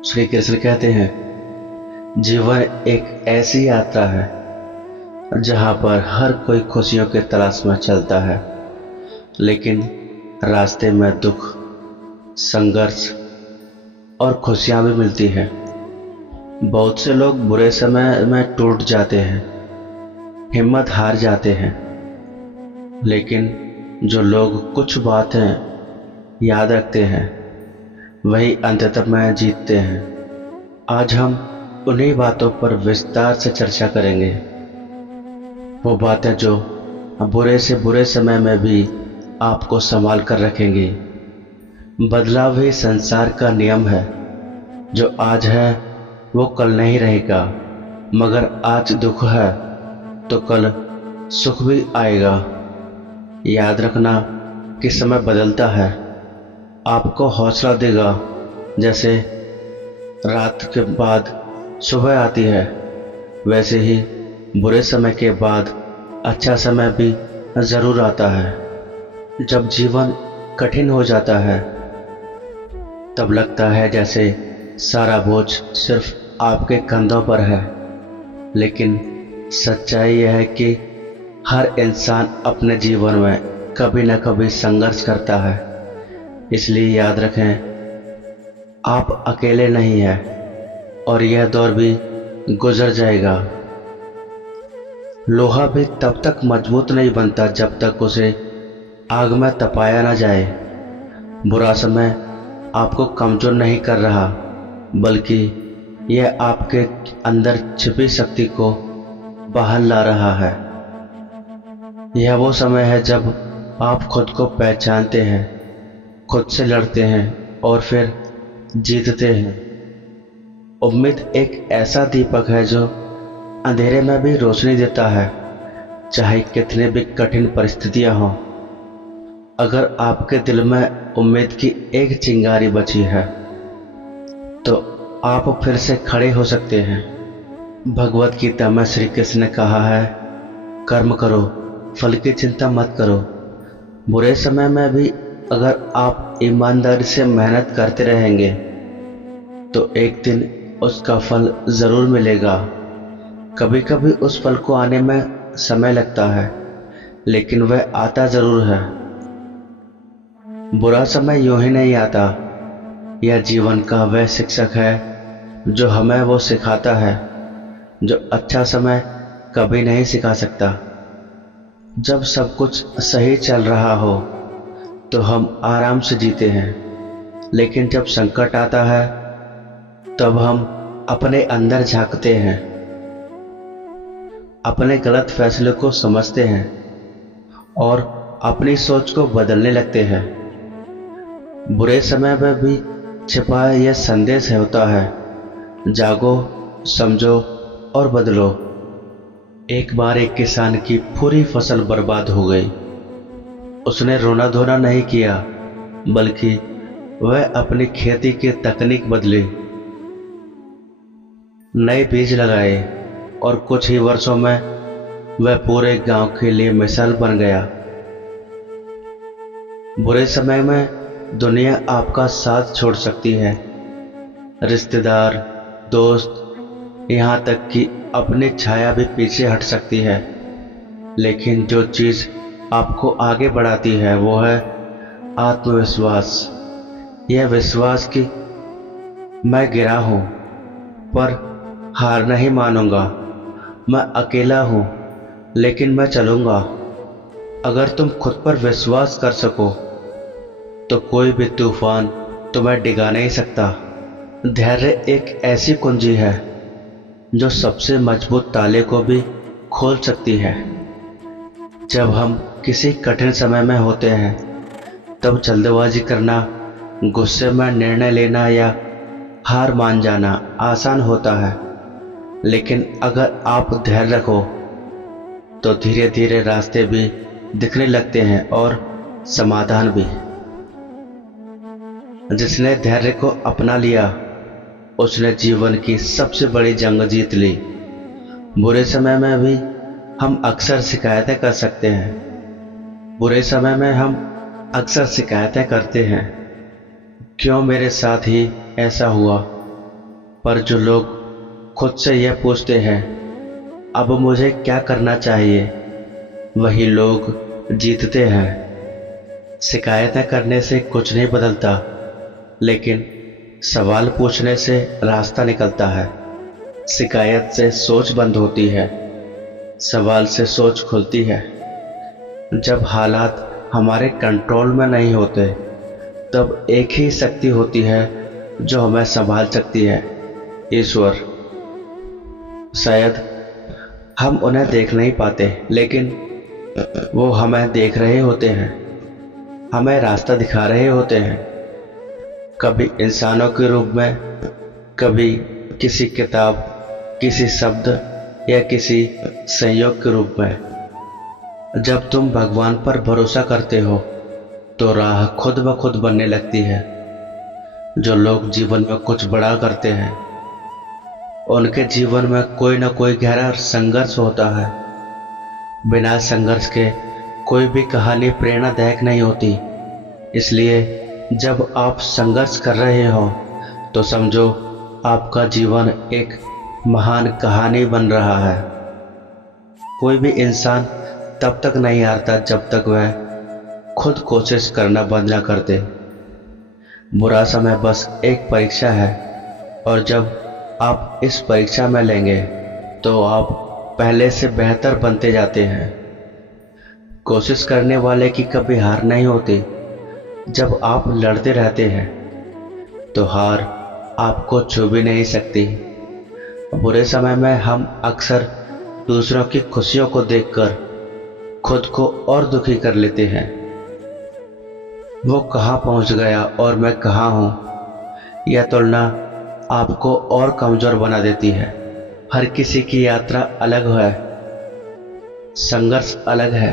श्री कृष्ण कहते हैं, जीवन एक ऐसी यात्रा है जहाँ पर हर कोई खुशियों के तलाश में चलता है, लेकिन रास्ते में दुख, संघर्ष और खुशियाँ भी मिलती हैं। बहुत से लोग बुरे समय में टूट जाते हैं, हिम्मत हार जाते हैं, लेकिन जो लोग कुछ बातें याद रखते हैं वही अंततः में जीतते हैं। आज हम उन्हीं बातों पर विस्तार से चर्चा करेंगे, वो बातें जो बुरे से बुरे समय में भी आपको संभाल कर रखेंगी। बदलाव ही संसार का नियम है। जो आज है वो कल नहीं रहेगा, मगर आज दुख है तो कल सुख भी आएगा। याद रखना कि समय बदलता है, आपको हौसला देगा। जैसे रात के बाद सुबह आती है, वैसे ही बुरे समय के बाद अच्छा समय भी ज़रूर आता है। जब जीवन कठिन हो जाता है तब लगता है जैसे सारा बोझ सिर्फ आपके कंधों पर है, लेकिन सच्चाई यह है कि हर इंसान अपने जीवन में कभी न कभी संघर्ष करता है। इसलिए याद रखें, आप अकेले नहीं हैं और यह दौर भी गुजर जाएगा। लोहा भी तब तक मजबूत नहीं बनता जब तक उसे आग में तपाया न जाए। बुरा समय आपको कमज़ोर नहीं कर रहा, बल्कि यह आपके अंदर छिपी शक्ति को बाहर ला रहा है। यह वो समय है जब आप खुद को पहचानते हैं, खुद से लड़ते हैं और फिर जीतते हैं। उम्मीद एक ऐसा दीपक है जो अंधेरे में भी रोशनी देता है, चाहे कितने भी कठिन परिस्थितियां हों। अगर आपके दिल में उम्मीद की एक चिंगारी बची है तो आप फिर से खड़े हो सकते हैं। भगवत गीता में श्री कृष्ण ने कहा है, कर्म करो, फल की चिंता मत करो। बुरे समय में भी अगर आप ईमानदारी से मेहनत करते रहेंगे तो एक दिन उसका फल ज़रूर मिलेगा। कभी कभी उस फल को आने में समय लगता है, लेकिन वह आता ज़रूर है। बुरा समय यूं ही नहीं आता। यह जीवन का वह शिक्षक है जो हमें वो सिखाता है जो अच्छा समय कभी नहीं सिखा सकता। जब सब कुछ सही चल रहा हो तो हम आराम से जीते हैं, लेकिन जब संकट आता है तब हम अपने अंदर झांकते हैं, अपने गलत फैसले को समझते हैं और अपनी सोच को बदलने लगते हैं। बुरे समय में भी छिपा यह संदेश होता है, जागो, समझो और बदलो। एक बार एक किसान की पूरी फसल बर्बाद हो गई। उसने रोना धोना नहीं किया, बल्कि वह अपनी खेती की तकनीक बदली, नए बीज लगाए और कुछ ही वर्षों में वह पूरे गांव के लिए मिसाल बन गया। बुरे समय में दुनिया आपका साथ छोड़ सकती है, रिश्तेदार, दोस्त, यहाँ तक कि अपनी छाया भी पीछे हट सकती है, लेकिन जो चीज़ आपको आगे बढ़ाती है वो है आत्मविश्वास। यह विश्वास कि मैं गिरा हूँ पर हार नहीं मानूंगा, मैं अकेला हूँ लेकिन मैं चलूँगा। अगर तुम खुद पर विश्वास कर सको तो कोई भी तूफान तुम्हें डिगा नहीं सकता। धैर्य एक ऐसी कुंजी है जो सबसे मजबूत ताले को भी खोल सकती है। जब हम किसी कठिन समय में होते हैं तब जल्दबाजी करना, गुस्से में निर्णय लेना या हार मान जाना आसान होता है, लेकिन अगर आप धैर्य रखो तो धीरे धीरे रास्ते भी दिखने लगते हैं और समाधान भी। जिसने धैर्य को अपना लिया उसने जीवन की सबसे बड़ी जंग जीत ली। बुरे समय में भी हम अक्सर शिकायतें कर सकते हैं। बुरे समय में हम अक्सर शिकायतें करते हैं, क्यों मेरे साथ ही ऐसा हुआ, पर जो लोग खुद से यह पूछते हैं अब मुझे क्या करना चाहिए, वही लोग जीतते हैं। शिकायतें करने से कुछ नहीं बदलता, लेकिन सवाल पूछने से रास्ता निकलता है। शिकायत से सोच बंद होती है, सवाल से सोच खुलती है। जब हालात हमारे कंट्रोल में नहीं होते, तब एक ही शक्ति होती है जो हमें संभाल सकती है, ईश्वर। शायद हम उन्हें देख नहीं पाते, लेकिन वो हमें देख रहे होते हैं, हमें रास्ता दिखा रहे होते हैं। कभी इंसानों के रूप में, कभी किसी किताब, किसी शब्द या किसी संयोग के रूप में। जब तुम भगवान पर भरोसा करते हो तो राह खुद ब खुद बनने लगती है। जो लोग जीवन में कुछ बड़ा करते हैं, उनके जीवन में कोई ना कोई गहरा संघर्ष होता है। बिना संघर्ष के कोई भी कहानी प्रेरणादायक नहीं होती। इसलिए जब आप संघर्ष कर रहे हो तो समझो आपका जीवन एक महान कहानी बन रहा है। कोई भी इंसान तब तक नहीं हारता जब तक वह खुद कोशिश करना बंद न कर दे। बुरा समय बस एक परीक्षा है, और जब आप इस परीक्षा में लेंगे तो आप पहले से बेहतर बनते जाते हैं। कोशिश करने वाले की कभी हार नहीं होती। जब आप लड़ते रहते हैं तो हार आपको छू भी नहीं सकती। बुरे समय में हम अक्सर दूसरों की खुशियों को देखकर खुद को और दुखी कर लेते हैं। वो कहाँ पहुंच गया और मैं कहाँ हूँ, यह तुलना आपको और कमजोर बना देती है। हर किसी की यात्रा अलग है, संघर्ष अलग है,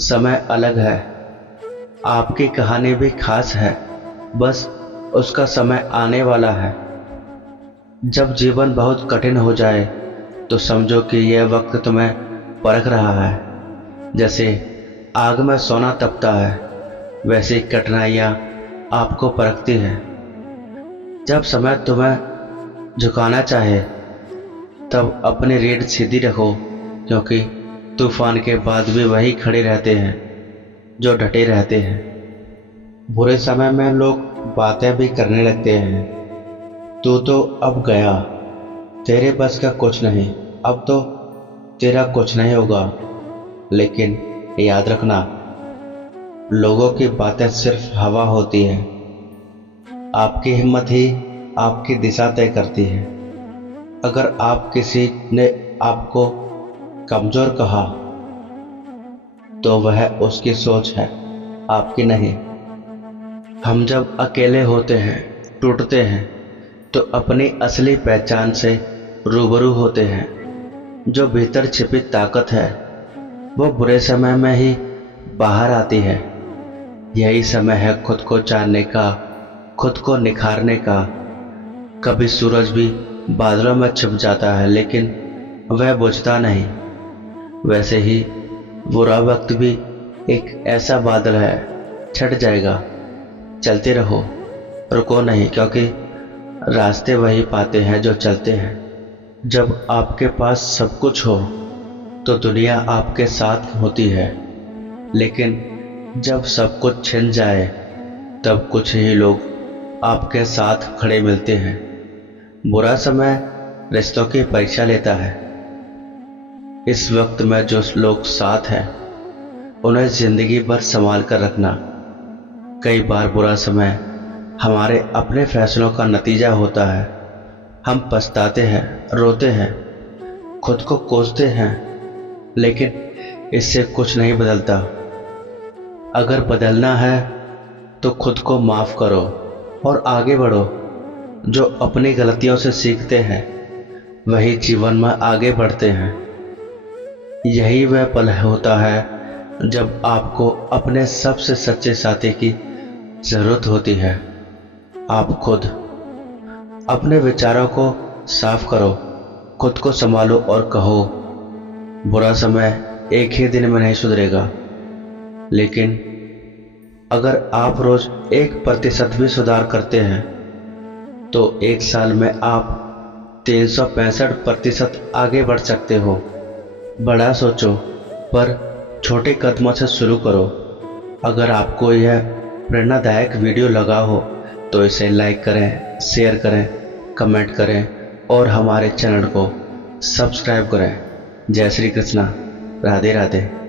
समय अलग है। आपकी कहानी भी खास है, बस उसका समय आने वाला है। जब जीवन बहुत कठिन हो जाए तो समझो कि यह वक्त तुम्हें परख रहा है। जैसे आग में सोना तपता है, वैसे ही कठिनाइयाँ आपको परखती हैं। जब समय तुम्हें झुकाना चाहे तब अपनी रीढ़ सीधी रखो, क्योंकि तूफान के बाद भी वही खड़े रहते हैं जो डटे रहते हैं। बुरे समय में लोग बातें भी करने लगते हैं, तू तो अब गया, तेरे बस का कुछ नहीं, अब तो तेरा कुछ नहीं होगा। लेकिन याद रखना, लोगों की बातें सिर्फ हवा होती है। आपकी हिम्मत ही आपकी दिशा तय करती है। अगर आप किसी ने आपको कमजोर कहा तो वह उसकी सोच है, आपकी नहीं। हम जब अकेले होते हैं, टूटते हैं, तो अपनी असली पहचान से रूबरू होते हैं। जो भीतर छिपी ताकत है वो बुरे समय में ही बाहर आती है। यही समय है खुद को जानने का, खुद को निखारने का। कभी सूरज भी बादलों में छुप जाता है, लेकिन वह बुझता नहीं। वैसे ही बुरा वक्त भी एक ऐसा बादल है, छट जाएगा। चलते रहो, रुको नहीं, क्योंकि रास्ते वही पाते हैं जो चलते हैं। जब आपके पास सब कुछ हो तो दुनिया आपके साथ होती है, लेकिन जब सब कुछ छिन जाए तब कुछ ही लोग आपके साथ खड़े मिलते हैं। बुरा समय रिश्तों की परीक्षा लेता है। इस वक्त में जो लोग साथ हैं उन्हें जिंदगी भर संभाल कर रखना। कई बार बुरा समय हमारे अपने फैसलों का नतीजा होता है। हम पछताते हैं, रोते हैं, खुद को कोसते हैं, लेकिन इससे कुछ नहीं बदलता। अगर बदलना है तो खुद को माफ करो और आगे बढ़ो। जो अपनी गलतियों से सीखते हैं वही जीवन में आगे बढ़ते हैं। यही वह पल होता है जब आपको अपने सबसे सच्चे साथी की जरूरत होती है। आप खुद अपने विचारों को साफ करो, खुद को संभालो और कहो, बुरा समय एक ही दिन में नहीं सुधरेगा, लेकिन अगर आप रोज 1% भी सुधार करते हैं तो एक साल में आप 365% आगे बढ़ सकते हो। बड़ा सोचो पर छोटे कदमों से शुरू करो। अगर आपको यह प्रेरणादायक वीडियो लगा हो तो इसे लाइक करें, शेयर करें, कमेंट करें और हमारे चैनल को सब्सक्राइब करें। जय श्री कृष्णा। राधे राधे।